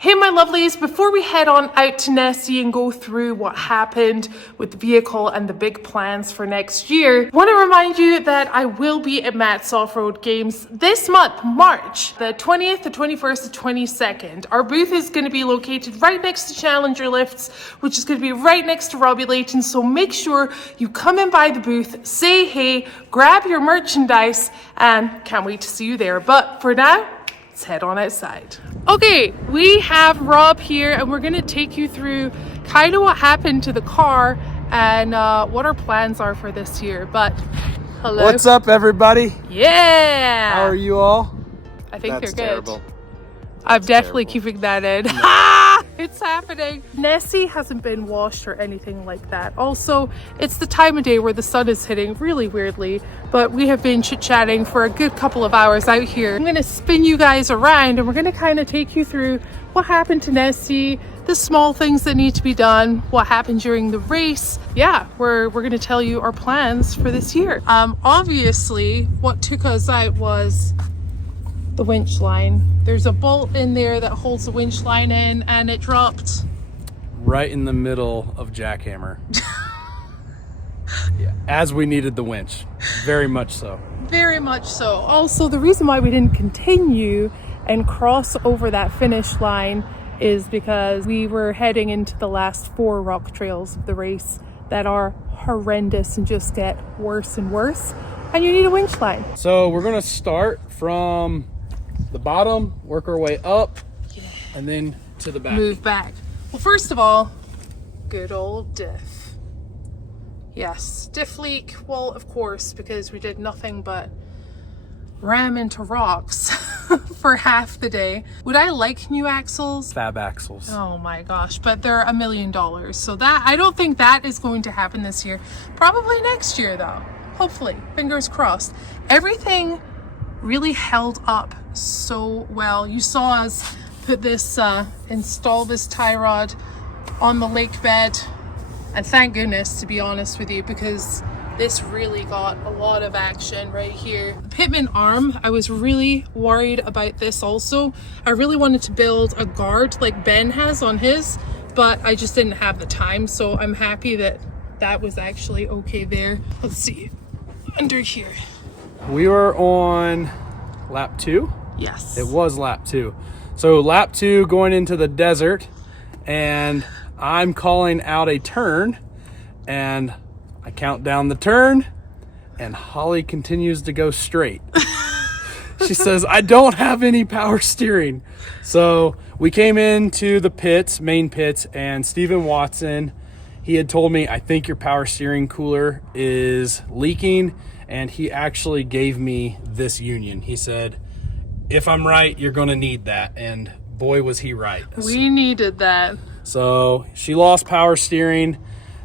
Hey my lovelies, before we head on out to Nessie and go through what happened with the vehicle and the big plans for next year, I want to remind you that I will be at Matt's Off-Road Games this month, March, the 20th, the 21st, the 22nd. Our booth is going to be located right next to Challenger Lifts, which is going to be right next to Robbie Layton, so make sure you come in by the booth, say hey, grab your merchandise, and can't wait to see you there. But for now, let's head on outside. Okay, we have Rob here and we're going to take you through kind of what happened to the car and what our plans are for this year. But hello. What's up, everybody? Yeah. How are you all? I think That's they're good. Terrible. I'm definitely keeping that in. No. It's happening. Nessie hasn't been washed or anything like that. Also, it's the time of day where the sun is hitting really weirdly, but we have been chit-chatting for a good couple of hours out here. I'm going to spin you guys around and we're going to kind of take you through what happened to Nessie, the small things that need to be done, what happened during the race. Yeah, we're going to tell you our plans for this year. Obviously, what took us out was the winch line. There's a bolt in there that holds the winch line in and it dropped right in the middle of jackhammer. Yeah, as we needed the winch. Very much so. Very much so. Also, the reason why we didn't continue and cross over that finish line is because we were heading into the last 4 rock trails of the race that are horrendous and just get worse and worse, and you need a winch line. So we're gonna start from the bottom, work our way up, and then to the back. Move back. Well, first of all, good old diff. Yes, diff leak. Well, of course, because we did nothing but ram into rocks for half the day. Would I like new axles? Fab axles. Oh my gosh, but they're $1 million. So that, I don't think that is going to happen this year. Probably next year though. Hopefully, fingers crossed. Everything really held up so well. You saw us put this, install this tie rod on the lake bed, and thank goodness, to be honest with you, because this really got a lot of action right here. The pitman arm, I was really worried about this also. I really wanted to build a guard like Ben has on his, but I just didn't have the time, so I'm happy that that was actually okay there. Let's see, under here. We were on lap 2. Yes. It was lap 2. So lap 2 going into the desert, and I'm calling out a turn, and I count down the turn, and Holly continues to go straight. She says, I don't have any power steering. So we came into the pits, main pits, and Steven Watson, he had told me, I think your power steering cooler is leaking. And he actually gave me this union. He said, if I'm right, you're gonna need that. And boy, was he right. We needed that. So she lost power steering.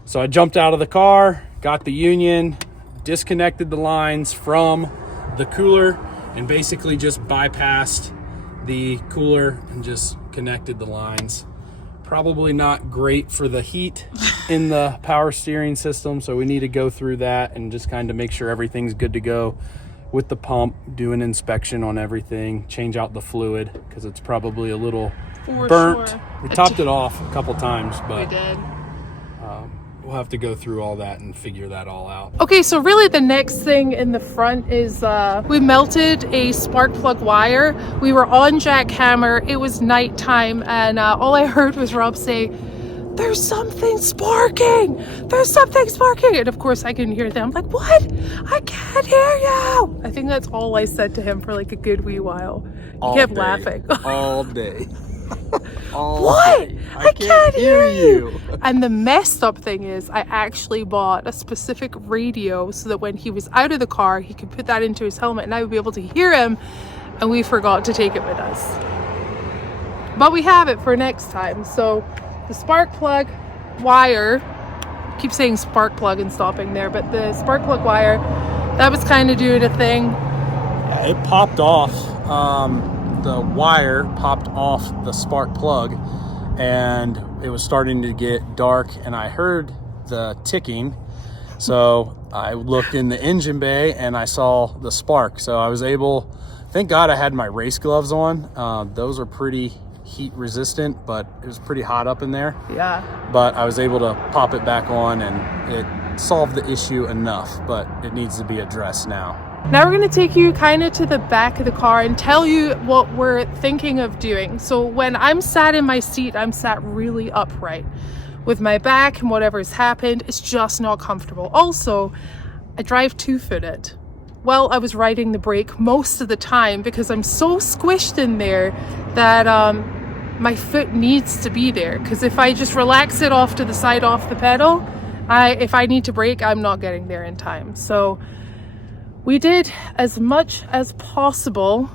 So I jumped out of the car, got the union, disconnected the lines from the cooler, and basically just bypassed the cooler and just connected the lines. Probably not great for the heat in the power steering system, so we need to go through that and just kind of make sure everything's good to go with the pump, do an inspection on everything, change out the fluid because it's probably a little burnt. Sure. We topped it off a couple times, but we did. We'll have to go through all that and figure that all out. Okay, so really the next thing in the front is we melted a spark plug wire. We were on jackhammer, it was nighttime, and all I heard was Rob say, there's something sparking! There's something sparking! And of course I couldn't hear them. I'm like, what? I can't hear you! I think that's all I said to him for like a good wee while. He kept laughing. All day. What? I can't hear you. And the messed up thing is I actually bought a specific radio so that when he was out of the car he could put that into his helmet and I would be able to hear him, and we forgot to take it with us. But we have it for next time. So the spark plug wire, I keep saying spark plug and stopping there, but the spark plug wire, that was kind of doing a thing. Yeah, it popped off. The wire popped off the spark plug, and it was starting to get dark, and I heard the ticking. So I looked in the engine bay and I saw the spark. So I was able, thank God I had my race gloves on. Those are pretty heat resistant, but it was pretty hot up in there. Yeah. But I was able to pop it back on, and it solved the issue enough, but it needs to be addressed now. Now we're going to take you kind of to the back of the car and tell you what we're thinking of doing. So when I'm sat in my seat, I'm sat really upright. With my back and whatever's happened, it's just not comfortable. Also, I drive 2-footed. Well, I was riding the brake most of the time because I'm so squished in there that my foot needs to be there. Because if I just relax it off to the side off the pedal, if I need to brake, I'm not getting there in time. So we did as much as possible.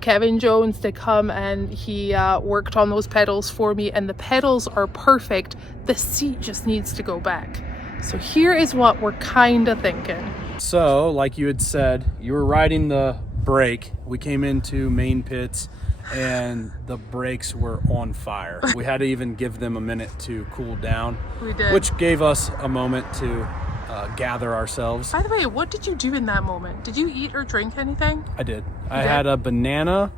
Kevin Jones did come and he worked on those pedals for me, and the pedals are perfect. The seat just needs to go back. So here is what we're kind of thinking. So, like you had said, you were riding the brake. We came into main pits and the brakes were on fire. We had to even give them a minute to cool down. We did. Which gave us a moment to gather ourselves. By the way, what did you do in that moment? Did you eat or drink anything? I did. I had a banana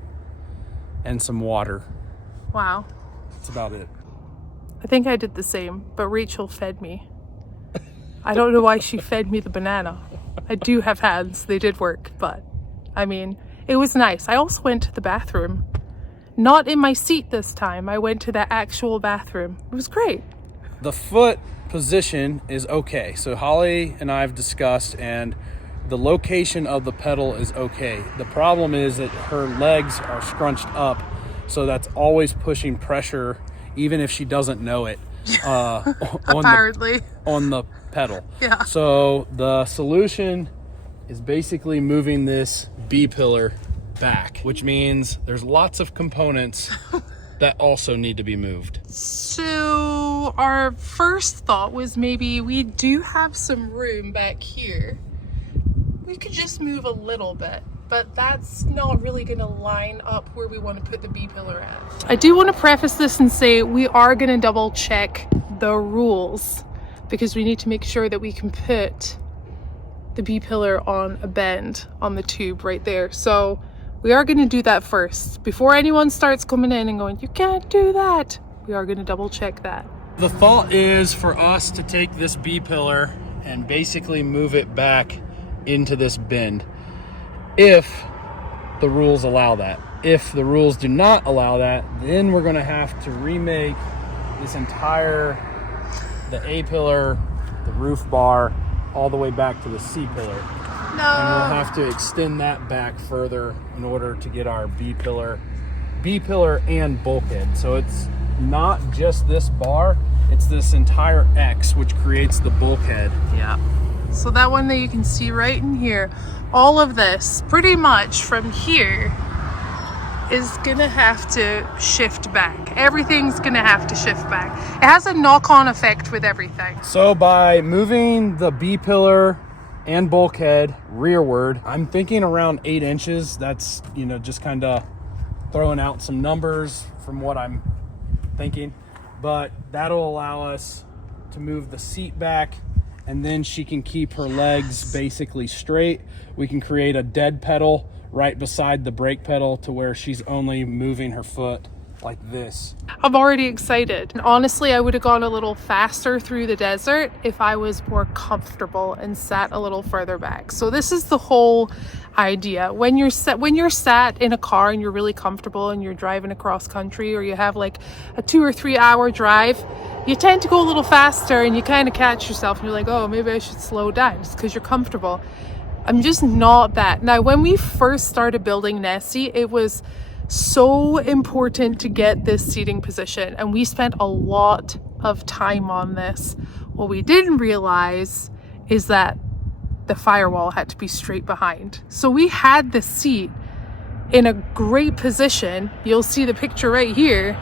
and some water. Wow. That's about it. I think I did the same, but Rachel fed me. I don't know why she fed me the banana. I do have hands. They did work, but I mean, it was nice. I also went to the bathroom. Not in my seat this time. I went to the actual bathroom. It was great. The foot position is okay. So Holly and I have discussed, and the location of the pedal is okay. The problem is that her legs are scrunched up, so that's always pushing pressure, even if she doesn't know it, Apparently. on the pedal. Yeah. So the solution is basically moving this B-pillar back, which means there's lots of components that also need to be moved. So our first thought was maybe we do have some room back here. We could just move a little bit, but that's not really going to line up where we want to put the B-pillar at. I do want to preface this and say we are going to double check the rules, because we need to make sure that we can put the B-pillar on a bend on the tube right there. So we are going to do that first. Before anyone starts coming in and going, you can't do that, we are going to double check that. The thought is for us to take this B-pillar and basically move it back into this bend, if the rules allow that. If the rules do not allow that, then we're going to have to remake this entire, the A-pillar, the roof bar, all the way back to the C-pillar. No. And we'll have to extend that back further in order to get our B-pillar and bulkhead. So it's not just this bar, it's this entire X which creates the bulkhead. Yeah. So that one that you can see right in here, all of this pretty much from here is gonna have to shift back. Everything's gonna have to shift back. It has a knock-on effect with everything. So by moving the B-pillar and bulkhead rearward, I'm thinking around 8 inches. That's, just kind of throwing out some numbers from what I'm thinking, but that'll allow us to move the seat back, and then she can keep her legs basically straight. We can create a dead pedal right beside the brake pedal to where she's only moving her foot like this. I'm already excited. And honestly, I would have gone a little faster through the desert if I was more comfortable and sat a little further back. So this is the whole idea. When you're sat in a car and you're really comfortable and you're driving across country, or you have like a 2 or 3 hour drive, you tend to go a little faster and you kind of catch yourself and you're like, oh, maybe I should slow down just because you're comfortable. I'm just not that. Now, when we first started building Nessie, it was so important to get this seating position, and we spent a lot of time on this. What we didn't realize is that the firewall had to be straight behind. So we had the seat in a great position. You'll see the picture right here.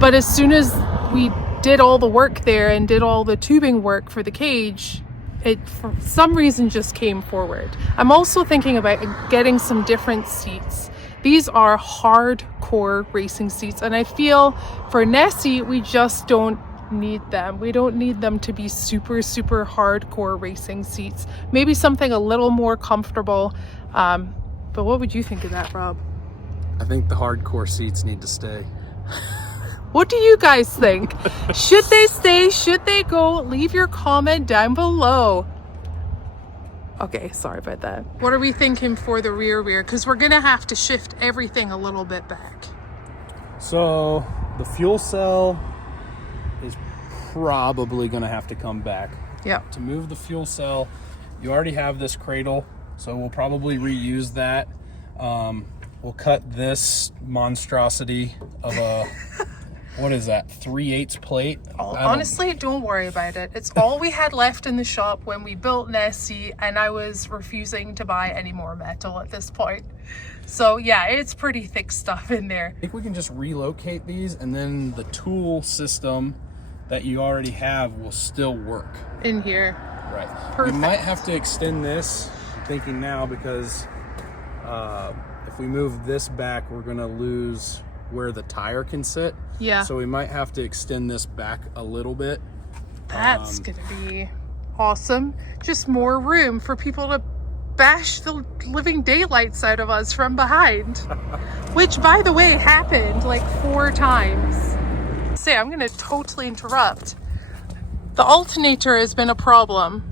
But as soon as we did all the work there and did all the tubing work for the cage, it for some reason just came forward. I'm also thinking about getting some different seats. These are hardcore racing seats, and I feel for Nessie, we just don't need them. We don't need them to be super, super hardcore racing seats. Maybe something a little more comfortable. But what would you think of that, Rob? I think the hardcore seats need to stay. What do you guys think? Should they stay? Should they go? Leave your comment down below. Okay, sorry about that. What are we thinking for the rear? Because we're gonna have to shift everything a little bit back. So the fuel cell is probably gonna have to come back. Yep. To move the fuel cell, you already have this cradle, so we'll probably reuse that. We'll cut this monstrosity of a, what is that, 3/8 plate? Honestly, don't worry about it. It's all we had left in the shop when we built Nessie, and I was refusing to buy any more metal at this point. So yeah, it's pretty thick stuff in there. I think we can just relocate these, and then the tool system that you already have will still work. In here. Right. Perfect. We might have to extend this, I'm thinking now, because if we move this back, we're gonna lose where the tire can sit. Yeah. So we might have to extend this back a little bit. That's gonna be awesome. Just more room for people to bash the living daylights out of us from behind. Which, by the way, happened like 4 times. Say, I'm gonna totally interrupt. The alternator has been a problem.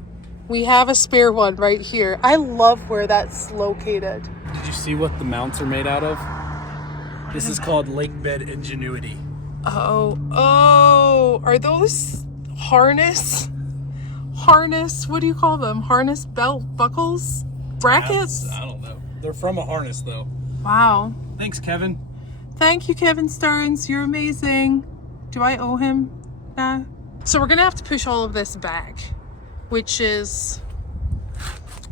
We have a spare one right here. I love where that's located. Did you see what the mounts are made out of? This is called lake bed ingenuity. Oh, are those harness, what do you call them? Harness belt buckles? Brackets? I don't know. They're from a harness though. Wow. Thanks, Kevin. Thank you, Kevin Stearns. You're amazing. Do I owe him? Nah. So we're gonna have to push all of this back, which is,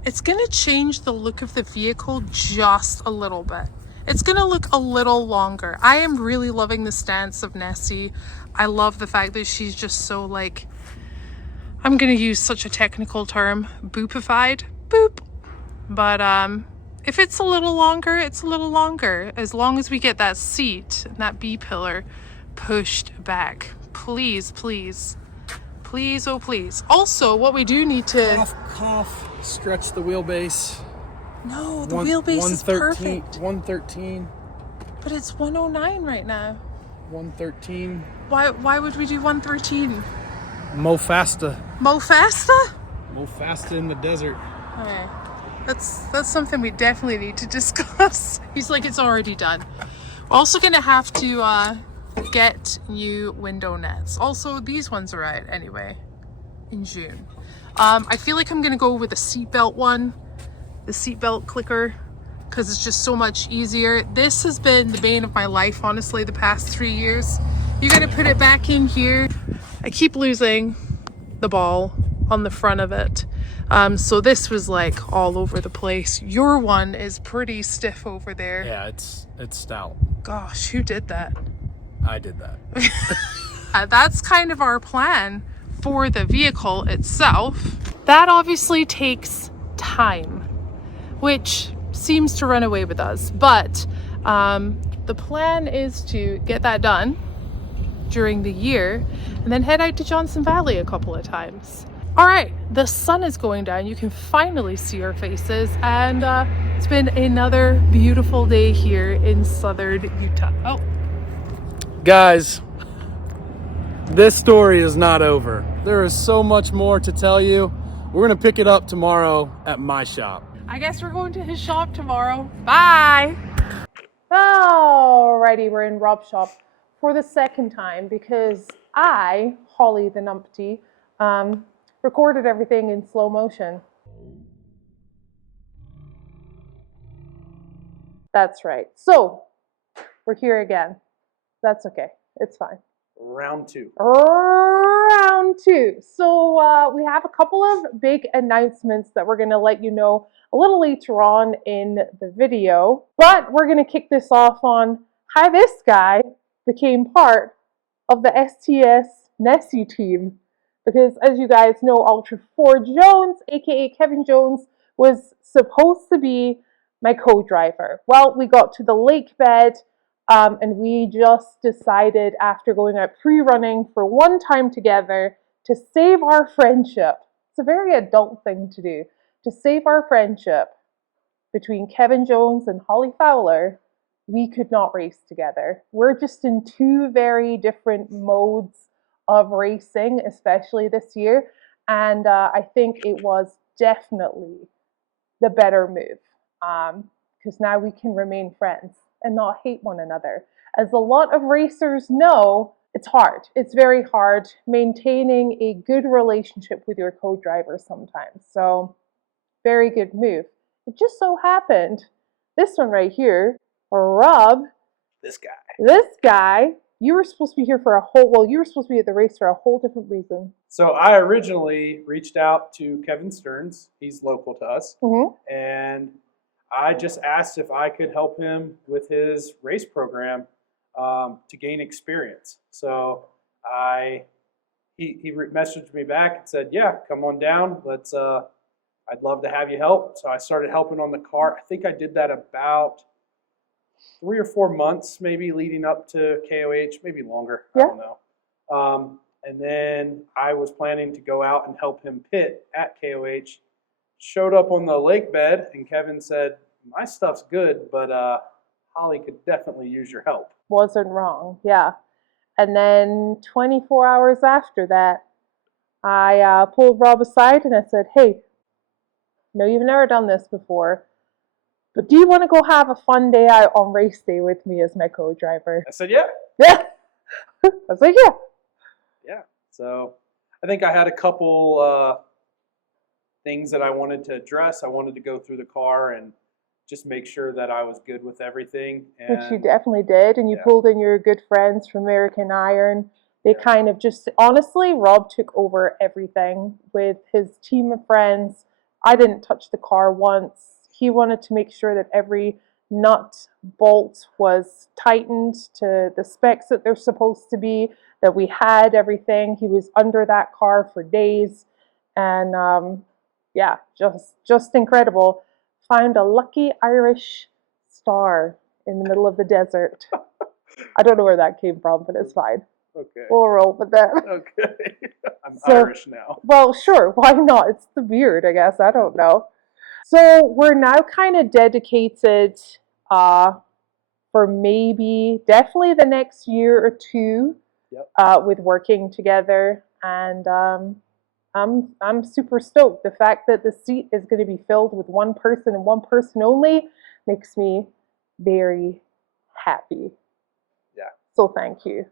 it's gonna change the look of the vehicle just a little bit. It's gonna look a little longer. I am really loving the stance of Nessie. I love the fact that she's just so like, I'm gonna use such a technical term, boopified, boop. But if it's a little longer, it's a little longer. As long as we get that seat and that B-pillar pushed back. Please, please, please, oh please. Also, what we do need to... Cough, stretch the wheelbase. No, the wheelbase is perfect. 113. But it's 109 right now. 113. Why would we do 113? Mofasta. Mofasta? Mofasta in the desert. Okay. That's something we definitely need to discuss. He's like, it's already done. We're also gonna have to get new window nets. Also, these ones are out anyway in June. I feel like I'm gonna go with the seatbelt one, the seatbelt clicker, because it's just so much easier. This has been the bane of my life, honestly, the past 3 years. You gotta put it back in here. I keep losing the ball on the front of it. So this was like all over the place. Your one is pretty stiff over there. Yeah, it's stout. Gosh, who did that? I did that. That's kind of our plan for the vehicle itself. That obviously takes time, which seems to run away with us. But the plan is to get that done during the year and then head out to Johnson Valley a couple of times. All right, the sun is going down. You can finally see our faces, and it's been another beautiful day here in southern Utah. Oh, Guys, this story is not over. There is so much more to tell you. We're gonna pick it up tomorrow at my shop. I guess we're going to his shop tomorrow. Bye. Alrighty, we're in Rob's shop for the second time because I, Holly the numpty, recorded everything in slow motion. That's right. So we're here again. That's okay. It's fine. Round 2. Round 2. So we have a couple of big announcements that we're going to let you know a little later on in the video. But we're going to kick this off on how this guy became part of the STS Nessie team. Because as you guys know, Ultra 4 Jones, aka Kevin Jones, was supposed to be my co-driver. Well, we got to the lake bed and we just decided after going out pre-running for one time together to save our friendship. It's a very adult thing to do. To save our friendship between Kevin Jones and Holly Fowler, we could not race together. We're just in two very different modes of racing, especially this year. And I think it was definitely the better move, because now we can remain friends and not hate one another. As a lot of racers know, it's hard. It's very hard maintaining a good relationship with your co-driver sometimes. So, very good move. It just so happened, this one right here, Rob, This guy, you were supposed to be here for you were supposed to be at the race for a whole different reason. So I originally reached out to Kevin Stearns. He's local to us. Mm-hmm. And I just asked if I could help him with his race program to gain experience. So he messaged me back and said, "Yeah, come on down. I'd love to have you help." So I started helping on the car. I think I did that about 3 or 4 months, maybe leading up to KOH, maybe longer. Yeah. I don't know. And then I was planning to go out and help him pit at KOH. Showed up on the lake bed, and Kevin said, "My stuff's good, but Holly could definitely use your help." Wasn't wrong, yeah. And then 24 hours after that, I pulled Rob aside and I said, "Hey, no, you've never done this before, but do you want to go have a fun day out on race day with me as my co-driver?" I said, "Yeah." Yeah. I was like, "Yeah." Yeah. So I think I had a couple things that I wanted to address. I wanted to go through the car and just make sure that I was good with everything. And which you definitely did. And you yeah. pulled in your good friends from American Iron. They kind of just, honestly, Rob took over everything with his team of friends. I didn't touch the car once. He wanted to make sure that every nut, bolt was tightened to the specs that they're supposed to be, that we had everything. He was under that car for days. And yeah, just incredible. Found a lucky Irish star in the middle of the desert. I don't know where that came from, but it's fine. Okay. We'll roll with that. Okay. I'm Irish now. Well, sure. Why not? It's the beard, I guess. I don't know. So we're now kind of dedicated for definitely the next year or two with working together. And I'm super stoked. The fact that the seat is going to be filled with one person and one person only makes me very happy. Yeah. So thank you.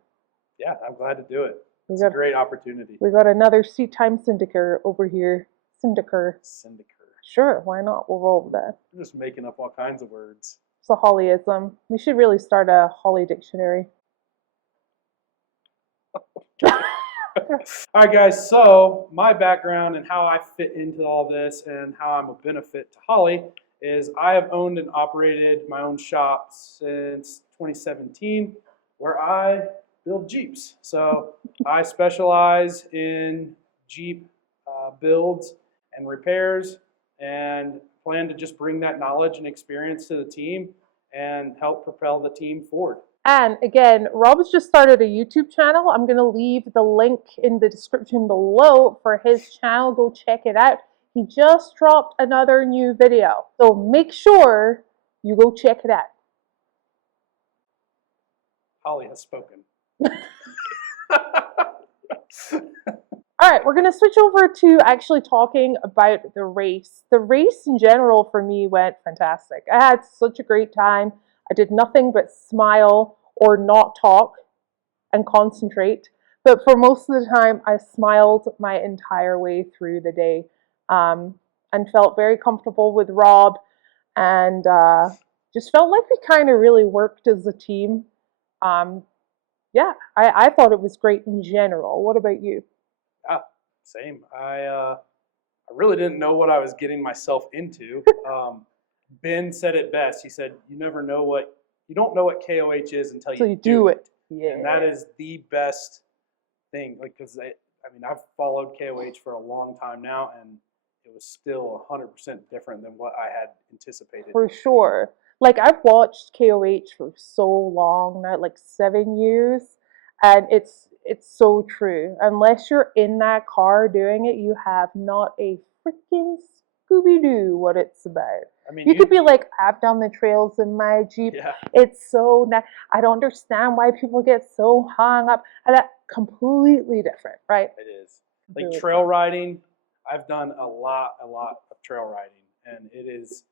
Yeah, I'm glad to do it. It's a great opportunity. We got another seat time syndicator over here. Syndicator. Syndicator. Sure, why not? We'll roll with that. I'm just making up all kinds of words. It's a Hollyism. We should really start a Holly dictionary. All right, guys, so my background and how I fit into all this and how I'm a benefit to Holly is I have owned and operated my own shop since 2017, where I build Jeeps. So I specialize in Jeep builds and repairs, and plan to just bring that knowledge and experience to the team and help propel the team forward. And again, Rob's just started a YouTube channel. I'm going to leave the link in the description below for his channel. Go check it out. He just dropped another new video. So make sure you go check it out. Holly has spoken. All right, we're going to switch over to actually talking about the race. The race in general for me went fantastic. I had such a great time. I did nothing but smile or not talk and concentrate. But for most of the time, I smiled my entire way through the day and felt very comfortable with Rob, and just felt like we kind of really worked as a team. Yeah, I thought it was great in general. What about you? Yeah, same. I really didn't know what I was getting myself into. Ben said it best. He said, you don't know what KOH is until you do it. Yeah. And that is the best thing. Like, because I've followed KOH for a long time now, and it was still 100% different than what I had anticipated. For sure. Like, I've watched KOH for so long now, like 7 years, and it's so true. Unless you're in that car doing it, you have not a freaking Scooby-Doo what it's about. I mean, You could be like, I've done the trails in my Jeep. Yeah. It's so nice. I don't understand why people get so hung up. And that completely different, right? It is. Like Really trail riding, I've done a lot of trail riding. And it is,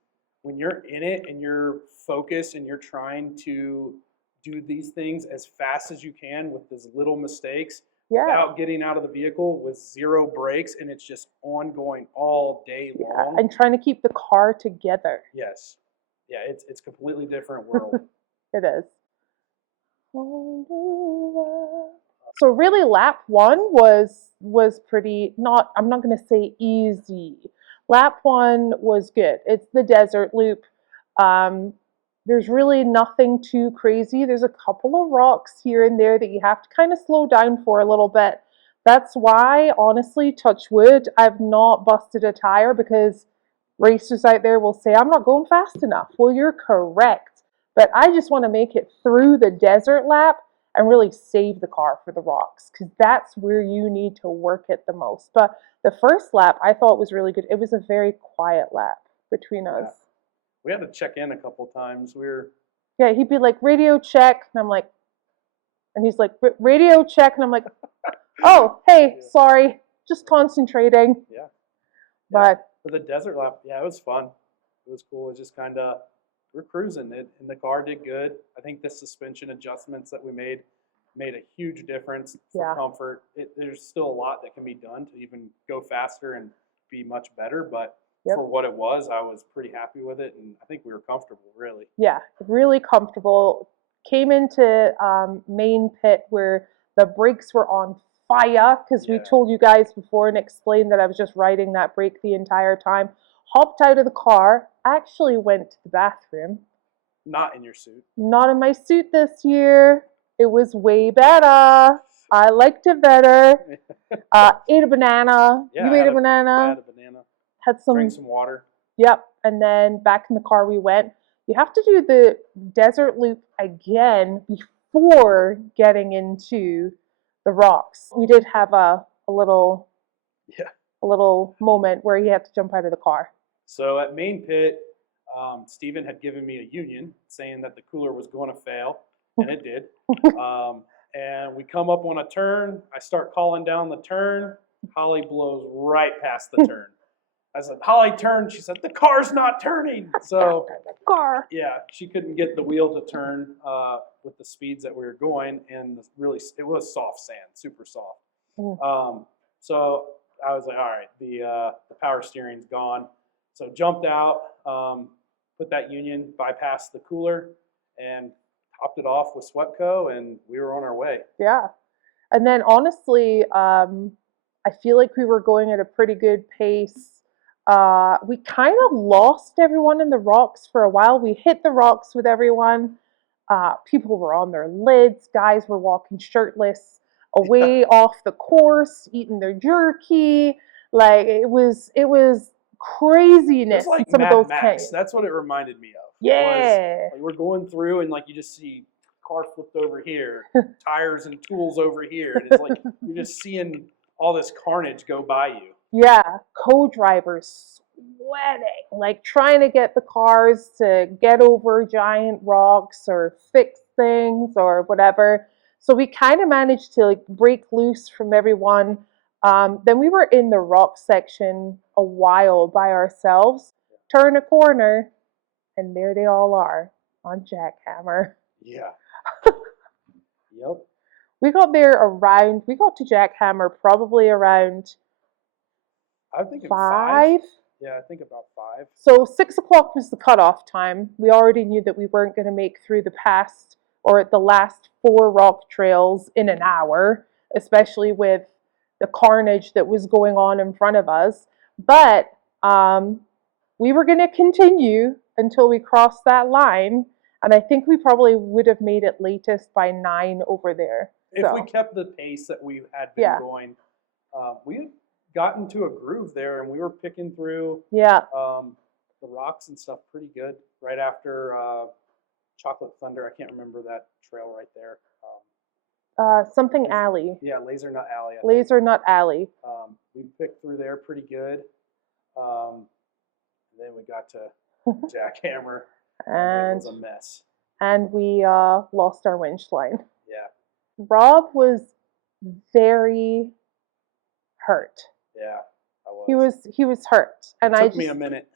when you're in it and you're focused and you're trying to do these things as fast as you can with as little mistakes, Yeah. without getting out of the vehicle with zero brakes, and it's just ongoing all day long. And trying to keep the car together. Yes. Yeah, it's completely different world. It is. So really lap 1 was pretty, I'm not going to say easy. Lap 1 was good. It's the desert loop. There's really nothing too crazy. There's a couple of rocks here and there that you have to kind of slow down for a little bit. That's why, honestly, touch wood, I've not busted a tire, because racers out there will say, I'm not going fast enough. Well, you're correct. But I just want to make it through the desert lap and really save the car for the rocks, because that's where you need to work it the most. But the first lap I thought was really good. It was a very quiet lap between us. We had to check in a couple times. Yeah, he'd be like, radio check. And I'm like, and he's like, radio check. And I'm like, oh, hey, sorry, just concentrating. Yeah. But for the desert lap, yeah, it was fun. It was cool. It was just kind of, we're cruising it, and the car did good. I think the suspension adjustments that we made a huge difference for comfort. There's still a lot that can be done to even go faster and be much better, but for what it was, I was pretty happy with it, and I think we were comfortable, really. Yeah, really comfortable. Came into main pit where the brakes were on fire, because we told you guys before and explained that I was just riding that brake the entire time. Hopped out of the car, actually went to the bathroom. Not in your suit. Not in my suit this year. It was way better. I liked it better. Ate a banana. Yeah, you ate a banana. I had a banana. Had some. Drank some water. Yep. And then back in the car we went. You have to do the desert loop again before getting into the rocks. We did have a little moment where he had to jump out of the car. So at main pit, Steven had given me a union saying that the cooler was going to fail, and it did. And we come up on a turn. I start calling down the turn. Holly blows right past the turn. I said, Holly, turn. She said, the car's not turning. So, yeah, she couldn't get the wheel to turn with the speeds that we were going, and really, it was soft sand, super soft. So I was like, all right, the power steering's gone. So jumped out, put that union, bypassed the cooler, and topped it off with Sweatco, and we were on our way. Yeah. And then honestly, I feel like we were going at a pretty good pace. We kind of lost everyone in the rocks for a while. We hit the rocks with everyone. People were on their lids. Guys were walking shirtless away off the course, eating their jerky. Like it was craziness. It was like some Mad of those Max. canyons. That's what it reminded me of. Yeah. Like we're going through, and like you just see car flipped over here, tires and tools over here, and it's like you're just seeing all this carnage go by you. Yeah, co-drivers sweating, like trying to get the cars to get over giant rocks or fix things or whatever. So we kind of managed to like break loose from everyone. Then we were in the rock section a while by ourselves, turn a corner, and there they all are on Jackhammer. Yeah. Yep. We got to Jackhammer probably around I think 5. Yeah, I think about 5. So 6 o'clock was the cutoff time. We already knew that we weren't going to make through the last 4 rock trails in an hour, especially with the carnage that was going on in front of us. But we were going to continue until we crossed that line. And I think we probably would have made it latest by 9 over there. If we kept the pace that we had been going, we got into a groove there, and we were picking through the rocks and stuff pretty good right after Chocolate Thunder. I can't remember that trail right there. Something alley. Yeah, Laser Nut Alley. Laser Nut Alley. We picked through there pretty good. then we got to jackhammer, and it was a mess. And we lost our winch line. Yeah. Rob was very hurt. Yeah, I was. He was hurt, and it took me a minute.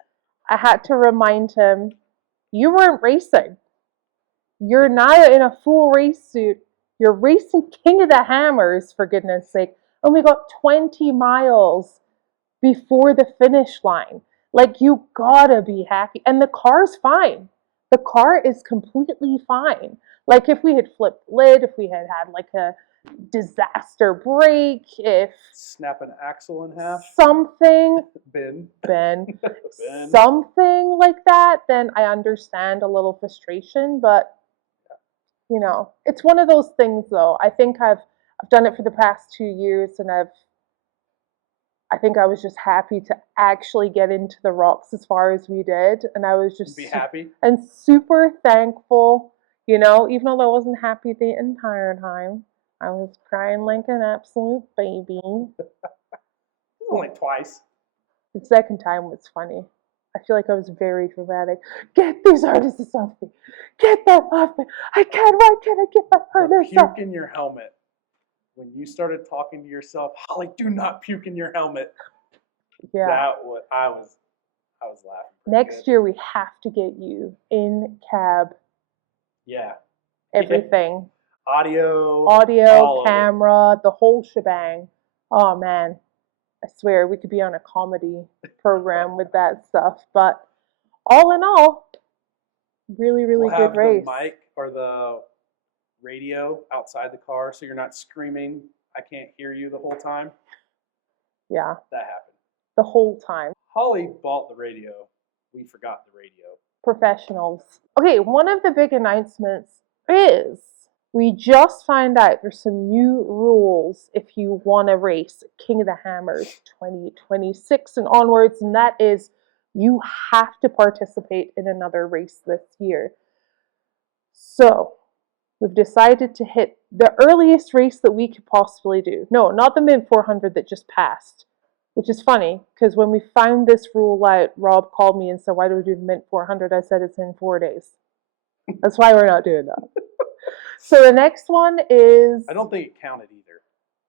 I had to remind him, you weren't racing. You're not in a full race suit. You're racing King of the Hammers, for goodness sake. And we got 20 miles before the finish line. Like, you gotta be happy. And the car's fine. The car is completely fine. Like, if we had flipped lid, if we had had like a disaster brake, if snap an axle in half, something, Ben, something like that, then I understand a little frustration. But you know, it's one of those things, though. I think I've done it for the past 2 years, and I think I was just happy to actually get into the rocks as far as we did, and I was just happy and super thankful. You know, even though I wasn't happy the entire time, I was crying like an absolute baby. Only twice. The second time was funny. I feel like I was very dramatic. Get these harnesses off me. Get that off me. Why can't I get my harness off? Puke in your helmet. When you started talking to yourself, Holly, do not puke in your helmet. Yeah. I was laughing. Next year we have to get you in cab. Yeah. Everything. Audio, camera, the whole shebang. Oh man. I swear we could be on a comedy program with that stuff. But all in all, really, really we'll good race. The mic or the radio outside the car so you're not screaming, I can't hear you the whole time. Yeah. That happened. The whole time. Holly bought the radio. We forgot the radio. Professionals. Okay, one of the big announcements is we just found out there's some new rules if you want to race King of the Hammers 2026 and onwards, and that is you have to participate in another race this year. So we've decided to hit the earliest race that we could possibly do. No, not the Mint 400 that just passed, which is funny because when we found this rule out, Rob called me and said, why do we do the Mint 400? I said it's in 4 days. That's why we're not doing that. So the next one is... I don't think it counted either.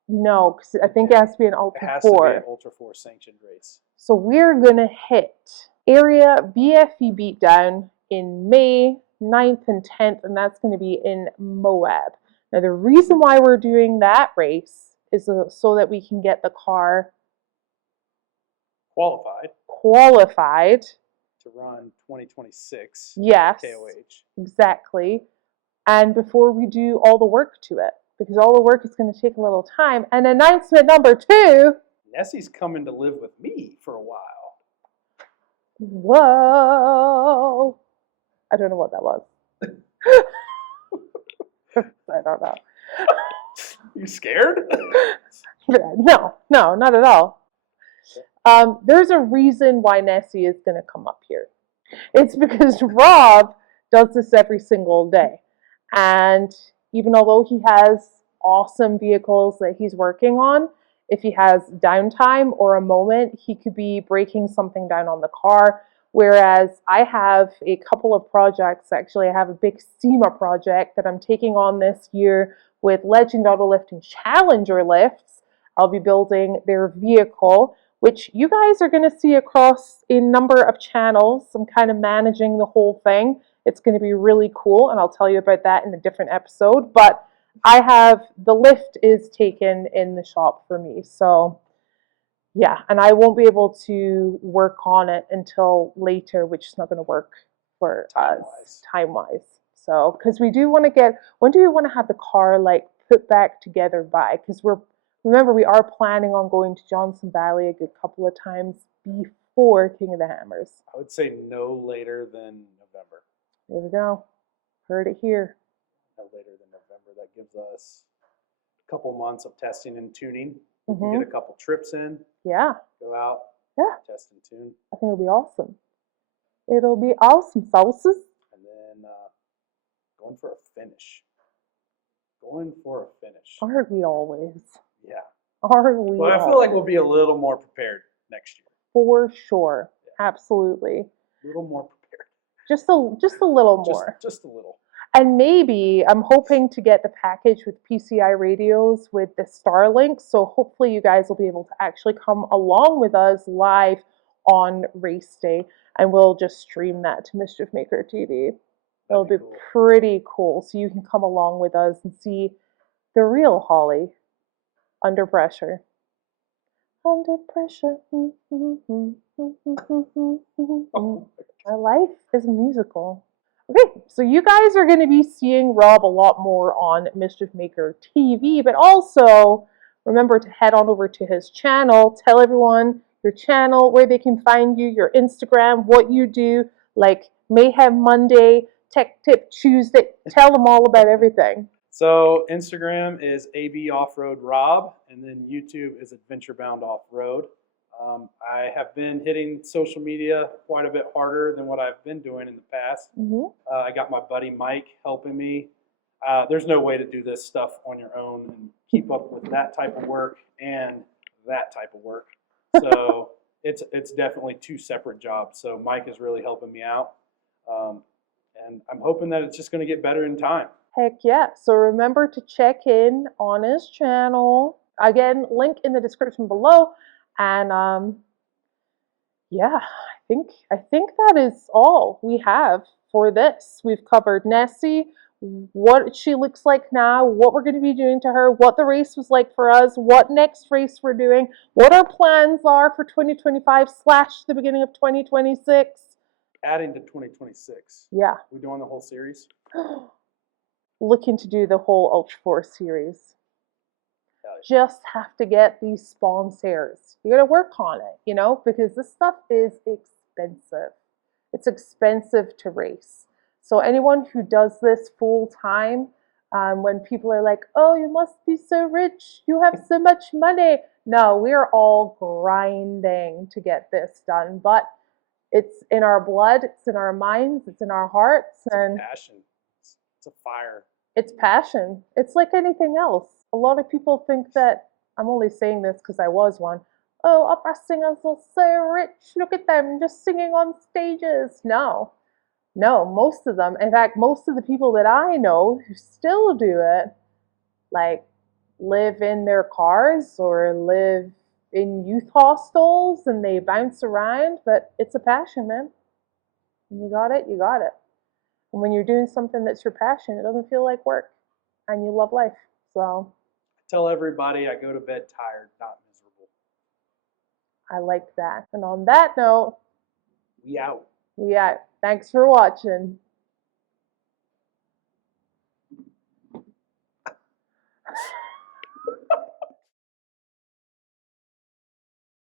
No, because I think it has to be an Ultra 4. It has to be an Ultra 4 sanctioned race. So we're going to hit area BFE Beatdown in May 9th and 10th, and that's going to be in MOAB. Now the reason why we're doing that race is so that we can get the car qualified to run 2026. Yes, KOH. Exactly. And before we do all the work to it, because all the work is going to take a little time. And announcement number 2. Nessie's coming to live with me for a while. Whoa. I don't know what that was. I don't know. You scared? No, not at all. There's a reason why Nessie is going to come up here. It's because Rob does this every single day. And even although he has awesome vehicles that he's working on, if he has downtime or a moment, he could be breaking something down on the car. Whereas I have a couple of projects, actually I have a big SEMA project that I'm taking on this year with Legend Auto Lift and Challenger Lifts. I'll be building their vehicle, which you guys are going to see across a number of channels. I'm kind of managing the whole thing. It's going to be really cool, and I'll tell you about that in a different episode. But I have, the lift is taken in the shop for me. So yeah, and I won't be able to work on it until later, which is not going to work for us time-wise. So, because we do want to get, when do we want to have the car like put back together by? Because remember, we are planning on going to Johnson Valley a good couple of times before King of the Hammers. I would say no later than November. There we go. Heard it here. No later than November. That gives us a couple months of testing and tuning. Get a couple trips in. Yeah. Go out. Yeah. Test and tune. I think it'll be awesome. It'll be awesome, sauces. And then going for a finish. Going for a finish. Aren't we always? Yeah. Aren't we? Well, I feel like we'll be a little more prepared next year. For sure. Yeah. Absolutely. A little more prepared. Just a little more. Just a little. And maybe I'm hoping to get the package with PCI radios with the Starlink. So hopefully you guys will be able to actually come along with us live on race day, and we'll just stream that to Mischief Maker TV. It'll be cool. pretty cool. So you can come along with us and see the real Holly under pressure. Under pressure. Our life is a musical. Okay, so you guys are going to be seeing Rob a lot more on Mischief Maker TV, but also remember to head on over to his channel. Tell everyone your channel, where they can find you, your Instagram, what you do, like Mayhem Monday, Tech Tip Tuesday. Tell them all about everything. So Instagram is AB Offroad Rob, and then YouTube is Adventure Bound Offroad. I have been hitting social media quite a bit harder than what I've been doing in the past. I got my buddy Mike helping me. There's no way to do this stuff on your own and keep up with that type of work and that type of work. So it's definitely two separate jobs. So Mike is really helping me out, and I'm hoping that it's just going to get better in time. Heck yeah. So remember to check in on his channel. Again, link in the description below. And yeah, I think that is all we have for this. We've covered Nessie, what she looks like now, what we're going to be doing to her, what the race was like for us, what next race we're doing, what our plans are for 2025 / the beginning of 2026. Adding to 2026. Yeah. We're doing the whole series. Looking to do the whole Ultra Force series. Just have to get these sponsors. You got to work on it, you know, because this stuff is expensive. It's expensive to race. So anyone who does this full time, when people are like, oh, you must be so rich, you have so much money. No, we're all grinding to get this done, but it's in our blood, it's in our minds, it's in our hearts. It's a passion. It's a fire. It's passion. It's like anything else. A lot of people think that, I'm only saying this because I was one, oh, opera singers are so rich, look at them just singing on stages. No, most of them, in fact, most of the people that I know who still do it, like live in their cars or live in youth hostels and they bounce around, but it's a passion, man. And you got it, you got it. And when you're doing something that's your passion, it doesn't feel like work and you love life. So I tell everybody I go to bed tired, not miserable. I like that. And on that note, we out. We out. Thanks for watching.